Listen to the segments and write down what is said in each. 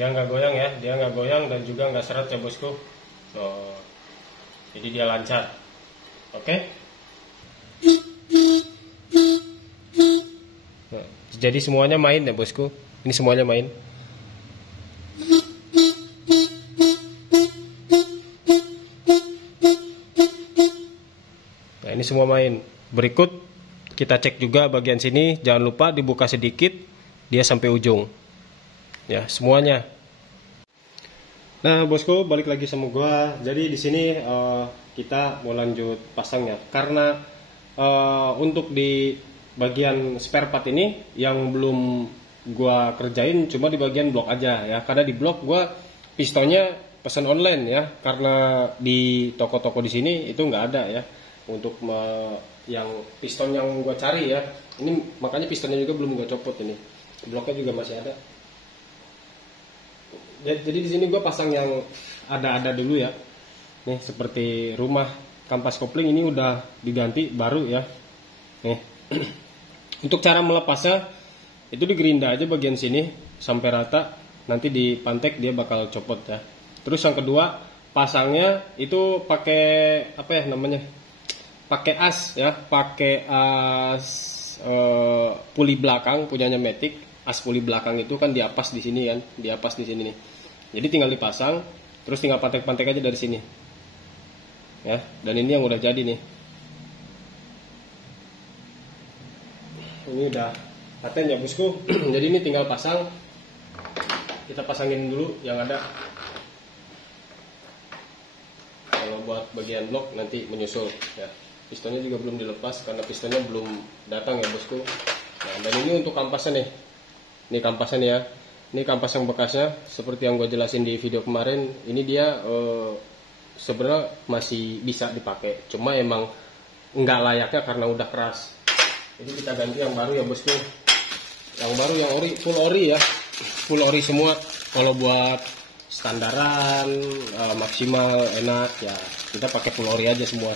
dia nggak goyang ya, dia nggak goyang dan juga nggak seret ya bosku. Jadi dia lancar. Oke. Nah, jadi semuanya main ya bosku. Ini semuanya main. Nah, ini semua main. Berikut kita cek juga bagian sini. Jangan lupa dibuka sedikit, dia sampai ujung. Ya, semuanya. Nah, bosku, balik lagi sama gua. Jadi di sini kita mau lanjut pasangnya. Karena untuk di bagian spare part ini yang belum gua kerjain cuma di bagian blok aja ya. Karena di blok gua pistonnya pesan online ya. Karena di toko-toko di sini itu nggak ada ya. Untuk yang piston yang gua cari ya. Ini makanya pistonnya juga belum gua copot ini. Bloknya juga masih ada. Jadi di sini gue pasang yang ada dulu ya. Nih seperti rumah kampas kopling ini udah diganti baru ya. Nih. Untuk cara melepasnya itu digerinda aja bagian sini sampai rata. Nanti di pantek dia bakal copot ya. Terus yang kedua pasangnya itu pakai apa ya namanya? Pakai as ya, pakai as puli belakang punyanya Matic. As puli belakang itu kan diapas di sini kan, diapas di sini nih. Jadi tinggal dipasang, terus tinggal pantek-pantek aja dari sini. Ya, dan ini yang udah jadi nih. Ini udah paten ya bosku. Jadi ini tinggal pasang. Kita pasangin dulu yang ada. Kalau buat bagian blok nanti menyusul ya. Pistonnya juga belum dilepas karena pistonnya belum datang ya bosku. Nah, dan ini untuk kampasnya nih. Ini kampasnya ya. Ini kampas yang bekasnya seperti yang gue jelasin di video kemarin. Ini dia sebenarnya masih bisa dipakai. Cuma emang nggak layaknya karena udah keras. Jadi kita ganti yang baru ya bosku. Yang baru yang ori, full ori ya. Full ori semua. Kalau buat standaran maksimal enak ya kita pakai full ori aja semua.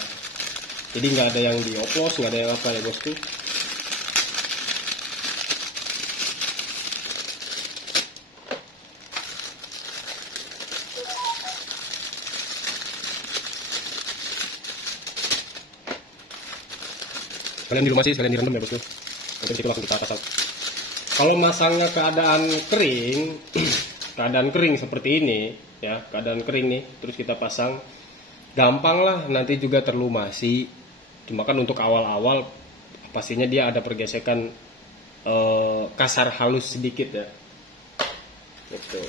Jadi nggak ada yang dioplos, nggak ada yang apa ya bosku. Kalian di rumah sih sekalian direndam ya bosku. Nanti disitu langsung kita pasang. Kalau masangnya keadaan kering seperti ini ya, keadaan kering nih, terus kita pasang, gampang lah, nanti juga terlumasi. Cuma kan untuk awal-awal pastinya dia ada pergesekan kasar halus sedikit ya. Gitu.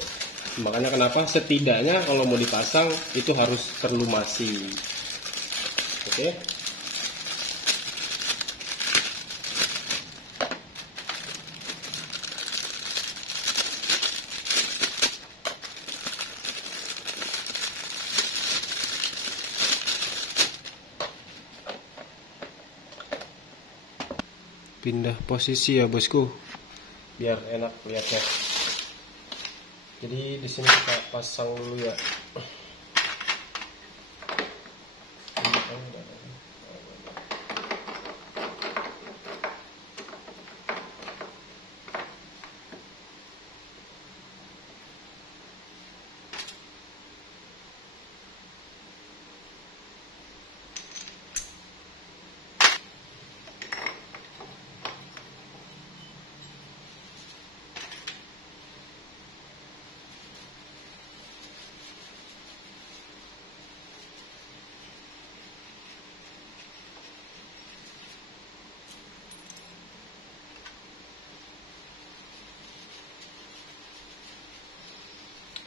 Makanya kenapa setidaknya kalau mau dipasang itu harus terlumasi. Oke. Pindah posisi ya bosku biar enak lihatnya. Jadi di sini kita pasang dulu ya.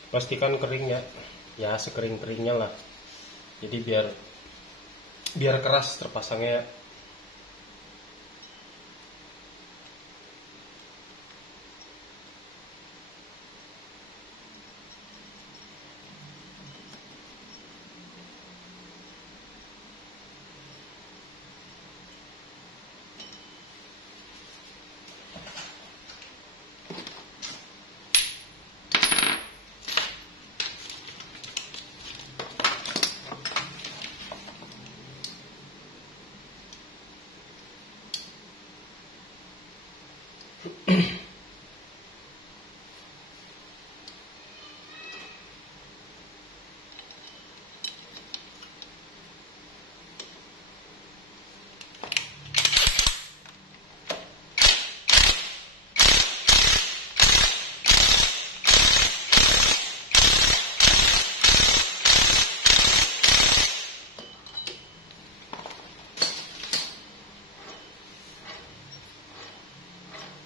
Pastikan kering ya sekering-keringnya lah. Jadi biar keras terpasangnya.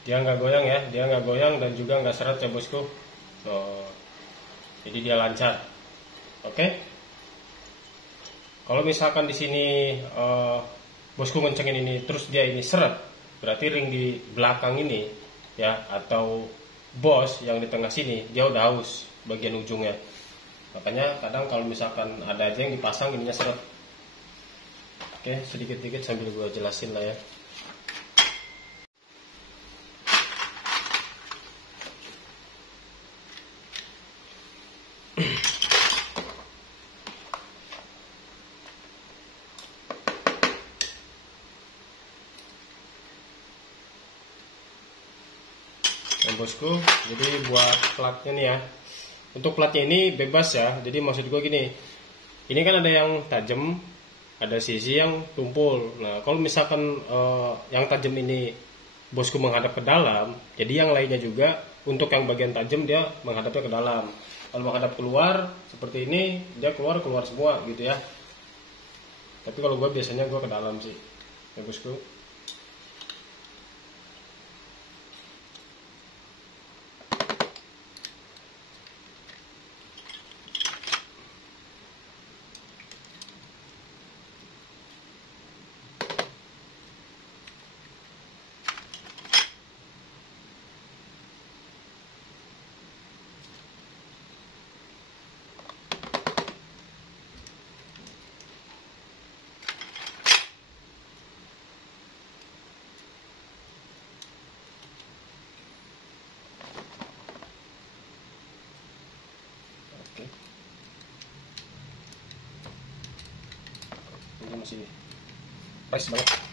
Dia nggak goyang ya, dia nggak goyang dan juga nggak seret ya bosku. Jadi dia lancar. Oke. Kalau misalkan di sini bosku ngencengin ini terus dia ini seret, berarti ring di belakang ini ya, atau bos yang di tengah sini dia udah haus bagian ujungnya. Makanya kadang kalau misalkan ada aja yang dipasang ininya seret. Oke, sedikit-sedikit sambil gue jelasin lah ya. Nah, bosku, jadi buat platnya nih ya. Untuk platnya ini bebas ya. Jadi maksud gue gini, ini kan ada yang tajam, ada sisi yang tumpul. Nah, kalau misalkan yang tajam ini bosku menghadap ke dalam, jadi yang lainnya juga untuk yang bagian tajam dia menghadapnya ke dalam. Kalau menghadap keluar seperti ini, dia keluar semua gitu ya. Tapi kalau gue biasanya gue ke dalam sih, ya bosku. Ini masih fresh banget.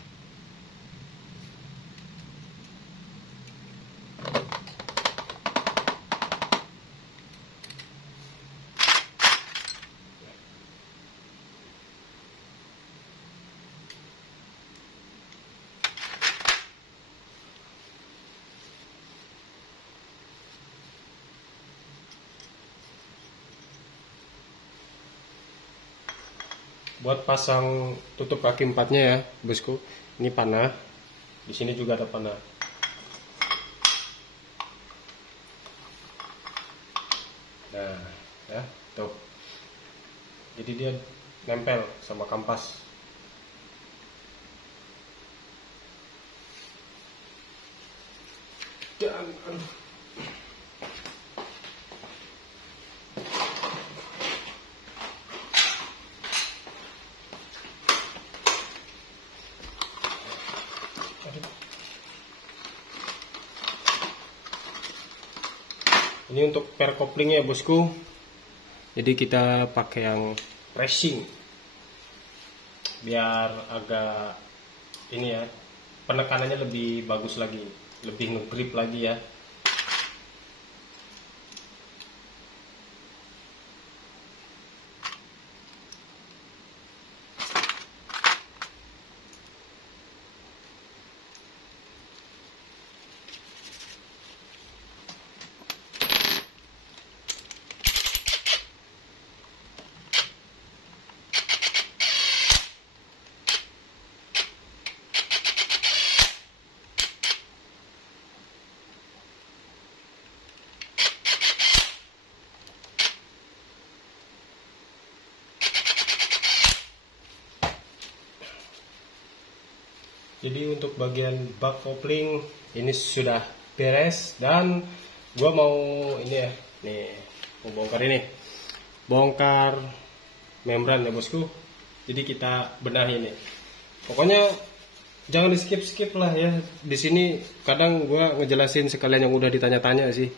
Buat pasang tutup kaki empatnya ya bosku, ini panah, di sini juga ada panah. Nah ya tuh, jadi dia nempel sama kampas. Dan ini untuk per koplingnya bosku, jadi kita pakai yang pressing biar agak ini ya, penekanannya lebih bagus lagi, lebih ngegrip lagi ya. Jadi untuk bagian bak kopling ini sudah beres, dan gua mau ini ya, nih mau bongkar ini, bongkar membran ya bosku. Jadi kita benahi ini. Pokoknya jangan di skip lah ya. Di sini kadang gua ngejelasin sekalian yang udah ditanya-tanya sih.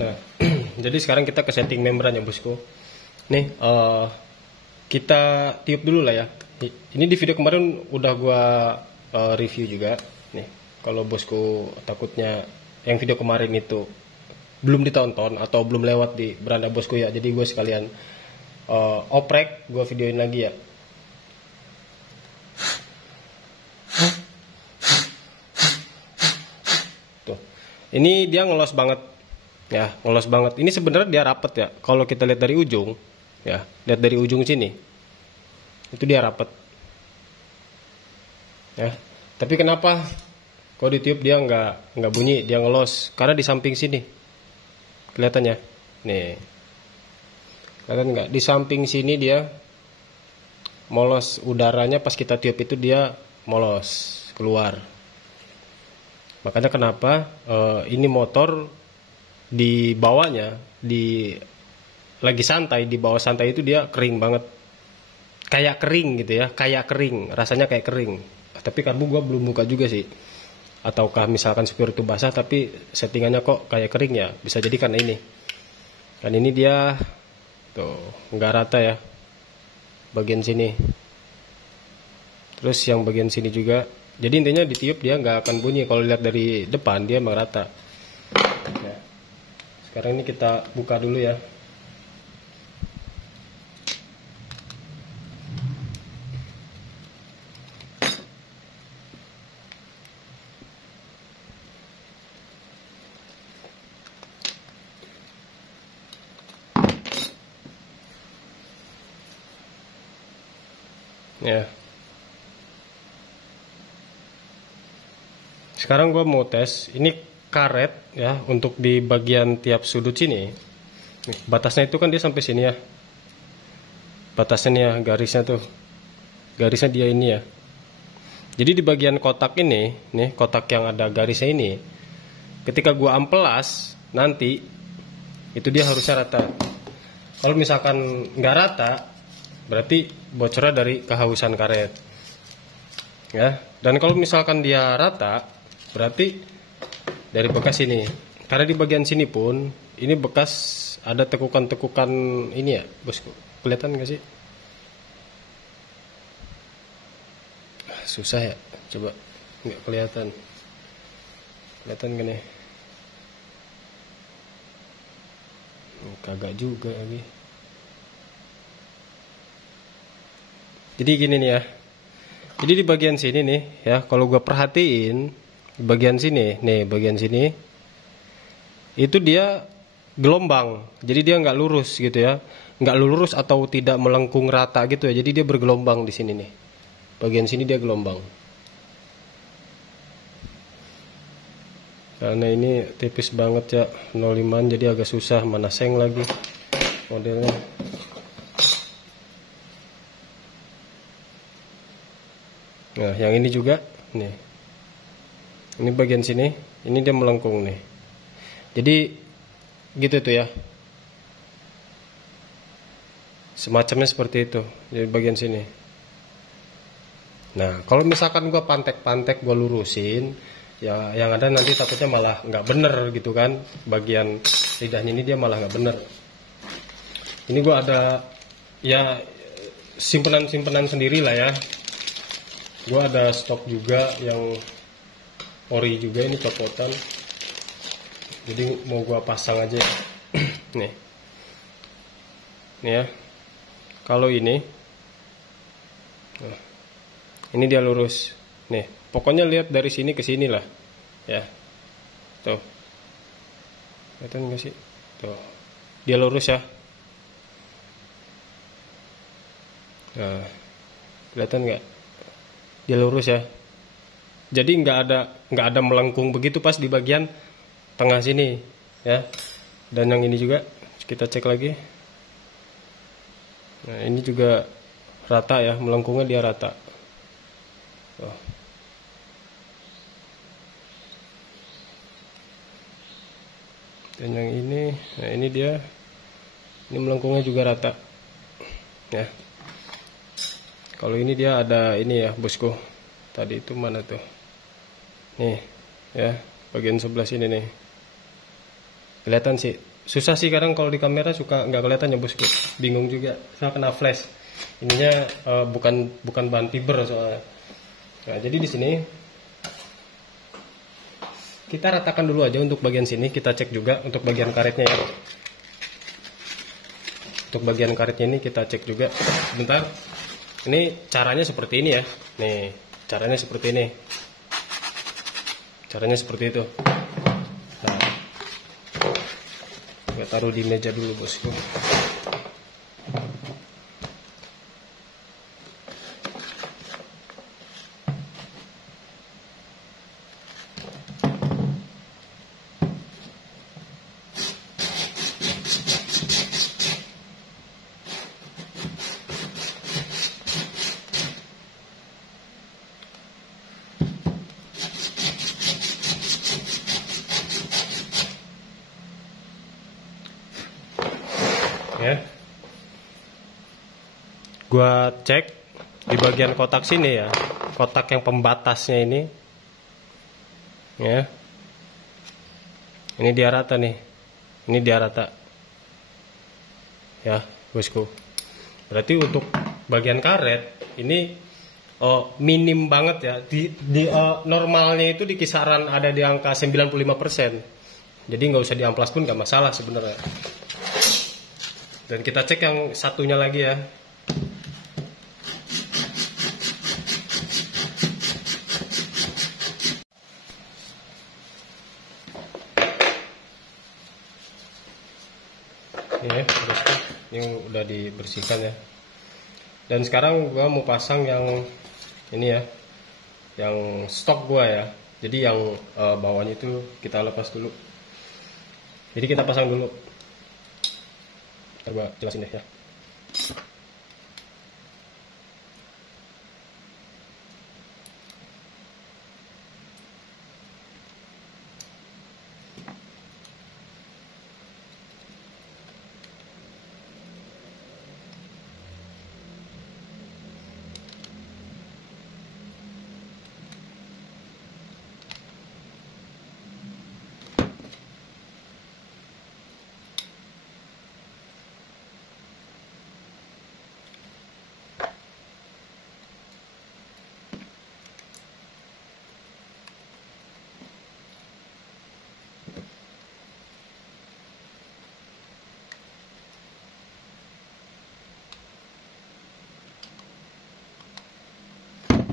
Nah, jadi sekarang kita ke setting membran ya bosku. Nih, kita tiup dulu lah ya. Ini di video kemarin udah gua review juga. Nih, kalau bosku takutnya yang video kemarin itu belum ditonton atau belum lewat di beranda bosku ya, jadi gue sekalian oprek, gue videoin lagi ya. Tuh, ini dia ngelos banget ya, ngelos banget. Ini sebenarnya dia rapet ya. Kalau kita lihat dari ujung ya, lihat dari ujung sini itu dia rapet ya. Tapi kenapa Kalau ditiup dia nggak bunyi, dia ngelos karena di samping sini. Kelihatannya. Nih. Kelihatan nggak? Di samping sini dia molos, udaranya pas kita tiup itu dia molos keluar. Makanya kenapa ini motor di bawahnya lagi santai, di bawah santai itu dia kering banget. Kayak kering gitu ya, kayak kering, rasanya kayak kering. Tapi karbu gua belum buka juga sih. Ataukah misalkan supir itu basah tapi settingannya kok kayak kering ya? Bisa jadi karena ini. Kan ini dia tuh nggak rata ya. Bagian sini, terus yang bagian sini juga. Jadi intinya ditiup dia nggak akan bunyi. Kalau lihat dari depan dia emang rata. Nah, sekarang ini kita buka dulu ya. Ya. Sekarang gue mau tes. Ini karet ya untuk di bagian tiap sudut sini. Nih, batasnya itu kan dia sampai sini ya. Batasnya nih ya, garisnya tuh. Garisnya dia ini ya. Jadi di bagian kotak ini, nih kotak yang ada garisnya ini, ketika gue amplas nanti itu dia harusnya rata. Kalau misalkan nggak rata, berarti bocornya dari kehausan karet. Ya, dan kalau misalkan dia rata, berarti dari bekas ini. Karena di bagian sini pun ini bekas ada tekukan-tekukan ini ya, bosku. Kelihatan nggak sih? Susah ya, coba nggak kelihatan. Kelihatan kan ya? Kagak juga lagi. Jadi gini nih ya. Jadi di bagian sini nih ya, kalau gue perhatiin di bagian sini, nih bagian sini itu dia gelombang. Jadi dia nggak lurus gitu ya, nggak lurus atau tidak melengkung rata gitu ya. Jadi dia bergelombang di sini nih. Bagian sini dia gelombang. Karena ini tipis banget ya, 05 jadi agak susah, mana seng lagi modelnya. Nah, yang ini juga nih. Ini bagian sini, ini dia melengkung nih. Jadi gitu tuh ya. Semacamnya seperti itu. Jadi bagian sini. Nah, kalau misalkan gua pantek-pantek gua lurusin, ya yang ada nanti takutnya malah nggak bener gitu kan. Bagian lidahnya ini dia malah nggak bener. Ini gua ada ya simpenan-simpenan sendiri lah ya. Gua ada stok juga yang ori juga, ini copotan. Jadi mau gua pasang aja. Nih. Nih ya. Kalau ini nah, ini dia lurus. Nih, pokoknya lihat dari sini ke sini lah. Ya. Tuh. Kelihatan nggak sih? Tuh. Dia lurus ya. Nah, kelihatan nggak? Dia lurus ya. Jadi nggak ada melengkung begitu pas di bagian tengah sini ya. Dan yang ini juga kita cek lagi. Nah, ini juga rata ya, melengkungnya dia rata. Oh. Dan yang ini, nah ini dia, ini melengkungnya juga rata ya. Kalau ini dia ada ini ya bosku, tadi itu mana tuh, nih ya, bagian sebelah sini nih, kelihatan sih. Susah sih kadang kalau di kamera suka nggak kelihatan ya bosku, bingung juga, soalnya kena flash. Ininya bukan bahan fiber soalnya. Nah, jadi di sini kita ratakan dulu aja untuk bagian sini, kita cek juga untuk bagian karetnya ya. Untuk bagian karetnya ini kita cek juga. Sebentar. Ini caranya seperti ini ya. Nih, caranya seperti ini. Caranya seperti itu. Nah, kita taruh di meja dulu bosku. Gua cek di bagian kotak sini ya, kotak yang pembatasnya ini ya, ini dia rata nih, ini dia rata ya bosku. Berarti untuk bagian karet ini minim banget ya, normalnya itu di kisaran ada di angka 95%. Jadi nggak usah diamplas pun nggak masalah sebenarnya. Dan kita cek yang satunya lagi ya. Ini udah dibersihkan ya. Dan sekarang gua mau pasang yang ini ya, yang stok gua ya. Jadi yang bawahnya itu kita lepas dulu. Jadi kita pasang dulu. Ntar gua jelasin deh ya.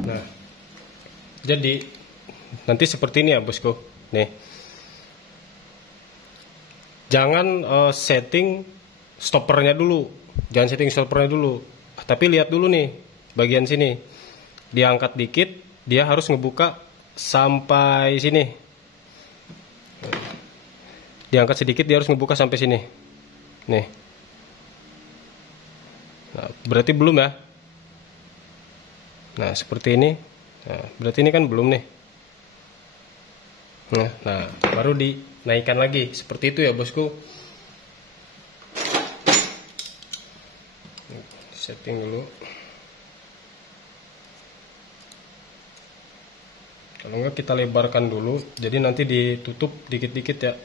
Nah, jadi nanti seperti ini ya bosku. Nih, jangan setting stoppernya dulu, jangan setting stoppernya dulu. Tapi lihat dulu nih bagian sini, diangkat dikit, dia harus ngebuka sampai sini. Diangkat sedikit, dia harus ngebuka sampai sini. Nih, nah, berarti belum ya. Nah seperti ini, nah, berarti ini kan belum nih. Nah baru dinaikkan lagi seperti itu ya bosku. Setting dulu. Kalau enggak kita lebarkan dulu, jadi nanti ditutup dikit-dikit ya.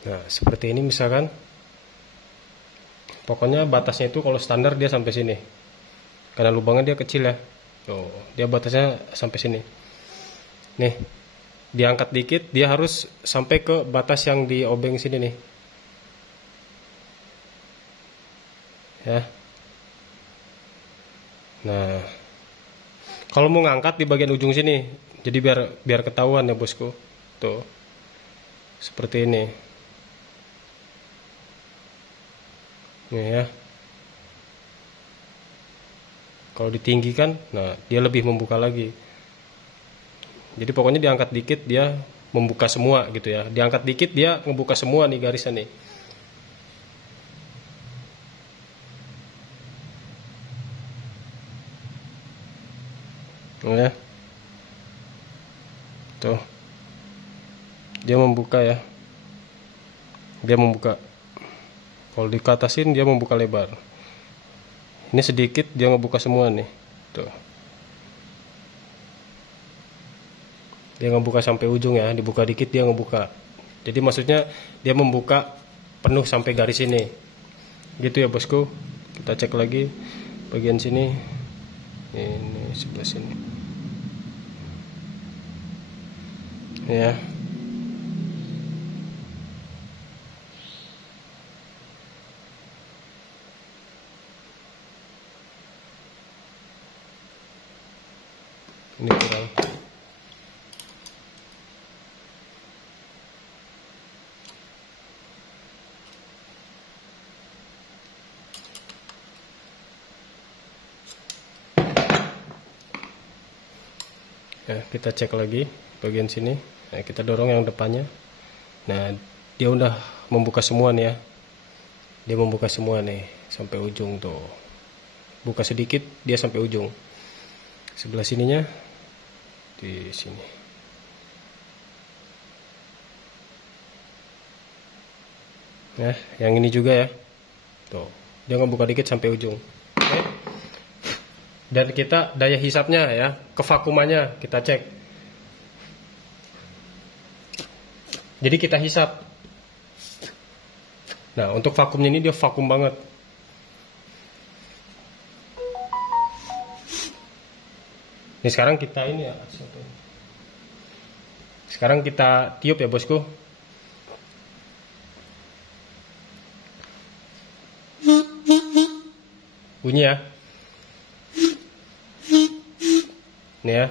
Nah seperti ini misalkan, pokoknya batasnya itu kalau standar dia sampai sini, karena lubangnya dia kecil ya. Tuh, dia batasnya sampai sini. Nih, diangkat dikit, dia harus sampai ke batas yang di obeng sini nih. Ya. Nah, kalau mau ngangkat di bagian ujung sini, jadi biar ketahuan ya bosku. Tuh, seperti ini. Nih ya. Kalau ditinggikan, nah dia lebih membuka lagi. Jadi pokoknya diangkat dikit dia membuka semua gitu ya. Diangkat dikit dia ngebuka semua nih garisnya nih. Ya. Tuh. Dia membuka ya. Dia membuka. Kalau dikatasin dia membuka lebar. Ini sedikit dia ngebuka semua nih. Tuh. Dia ngebuka sampai ujung ya, dibuka dikit dia ngebuka. Jadi maksudnya dia membuka penuh sampai garis ini. Gitu ya bosku. Kita cek lagi bagian sini. Ini sebelah sini. Ya. Ini kurang. Ya, kita cek lagi bagian sini. Nah, kita dorong yang depannya. Nah, dia udah membuka semua nih ya. Dia membuka semua nih sampai ujung tuh. Buka sedikit dia sampai ujung. Sebelah sininya di sini. Ya, yang ini juga ya. Tuh, dia ngebuka dikit sampai ujung. Oke. Dan kita daya hisapnya ya, kevakumannya kita cek. Jadi kita hisap. Nah, untuk vakumnya ini dia vakum banget. Ini sekarang kita ini ya. Sekarang kita tiup ya bosku. Bunyi ya. Nih ya.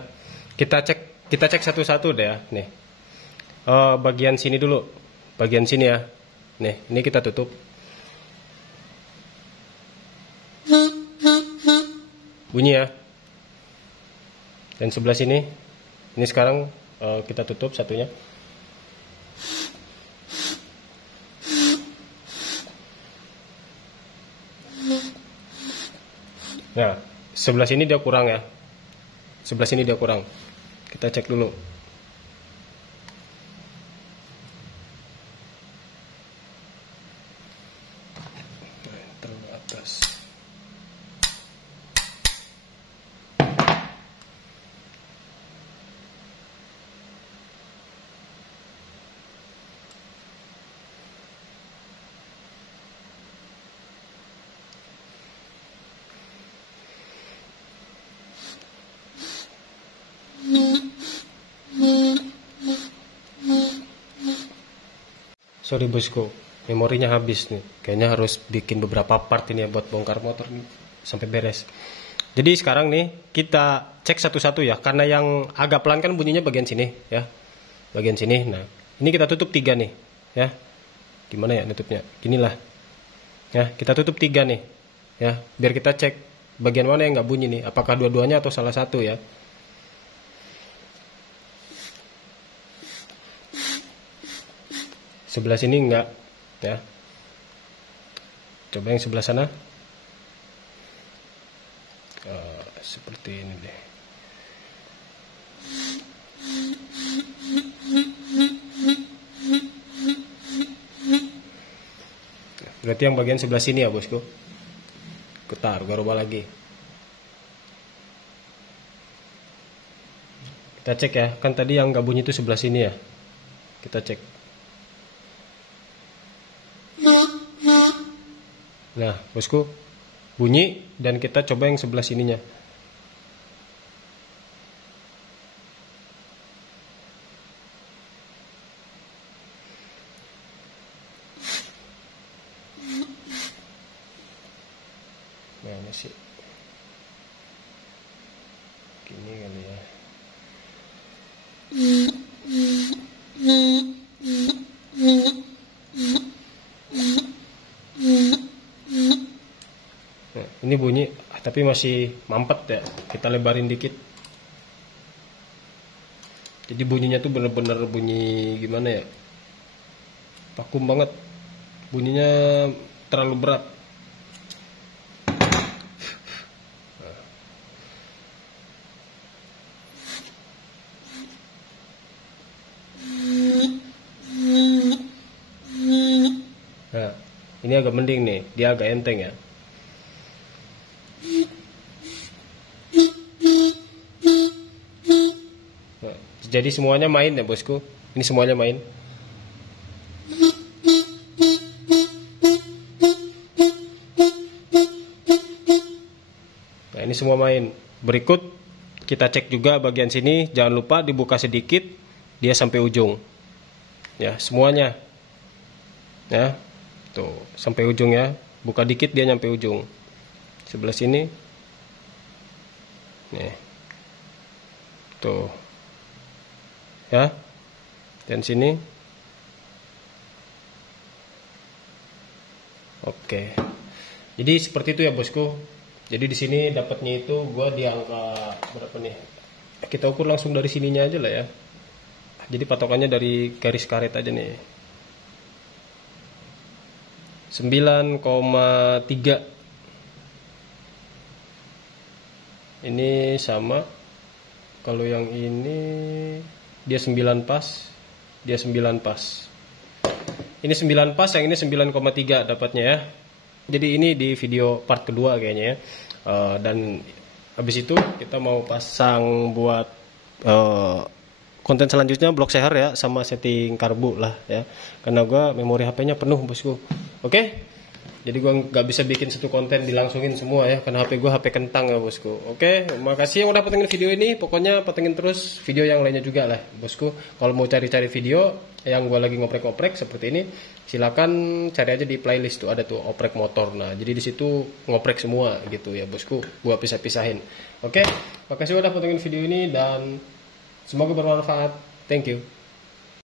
Kita cek satu-satu deh ya. Nih. Bagian sini dulu. Bagian sini ya. Nih, ini kita tutup. Bunyi ya. Dan sebelah sini. Ini sekarang kita tutup satunya. Nah, sebelah sini dia kurang ya. Sebelah sini dia kurang. Kita cek dulu. Terlalu atas. Sorry bosku, memorinya habis nih. Kayaknya harus bikin beberapa part ini ya buat bongkar motor nih sampai beres. Jadi sekarang nih kita cek satu-satu ya, karena yang agak pelan kan bunyinya bagian sini ya, bagian sini. Nah, ini kita tutup 3 nih ya. Gimana ya nutupnya? Inilah ya, kita tutup 3 nih ya, biar kita cek bagian mana yang nggak bunyi nih, apakah dua-duanya atau salah satu ya. Sebelah sini enggak ya. Coba yang sebelah sana. Seperti ini deh. Berarti yang bagian sebelah sini ya bosku. Putar, gak rubah lagi. Kita cek ya, kan tadi yang nggak bunyi itu sebelah sini ya. Kita cek. Nah, bosku, bunyi dan kita coba yang sebelah sininya. Nah, ini sih. Gini kali ya. Nah, ini bunyi tapi masih mampet ya, kita lebarin dikit. Jadi bunyinya tuh bener-bener bunyi gimana ya, vakum banget, bunyinya terlalu berat. Nah, ini agak mending nih, dia agak enteng ya. Nah, jadi semuanya main ya bosku, ini semuanya main. Nah, ini semua main. Berikut kita cek juga bagian sini, jangan lupa dibuka sedikit, dia sampai ujung. Ya, semuanya. Ya. Tuh, sampai ujung ya. Buka dikit dia nyampe ujung. Sebelah sini. Nih. Tuh. Ya. Dan sini. Oke. Jadi seperti itu ya bosku. Jadi di sini dapatnya itu gua di angka berapa nih? Kita ukur langsung dari sininya aja lah ya. Jadi patokannya dari garis karet aja nih. 9,3. Ini sama. Kalau yang ini dia 9 pas, dia 9 pas. Ini 9 pas, yang ini 9,3 dapatnya ya. Jadi ini di video part kedua kayaknya ya. Dan habis itu kita mau pasang buat konten selanjutnya blok share ya, sama setting karbu lah ya. Karena gua memori HP-nya penuh bosku. Oke. Jadi gua nggak bisa bikin satu konten dilangsungin semua ya, karena HP gua HP kentang ya bosku. Oke, makasih yang udah patengin video ini. Pokoknya patengin terus video yang lainnya juga lah bosku. Kalau mau cari-cari video yang gua lagi ngoprek-ngoprek seperti ini, silakan cari aja di playlist tuh, ada tuh oprek motor. Nah, jadi di situ ngoprek semua gitu ya bosku. Gua pisah-pisahin. Oke, makasih udah patengin video ini dan semoga bermanfaat. Thank you.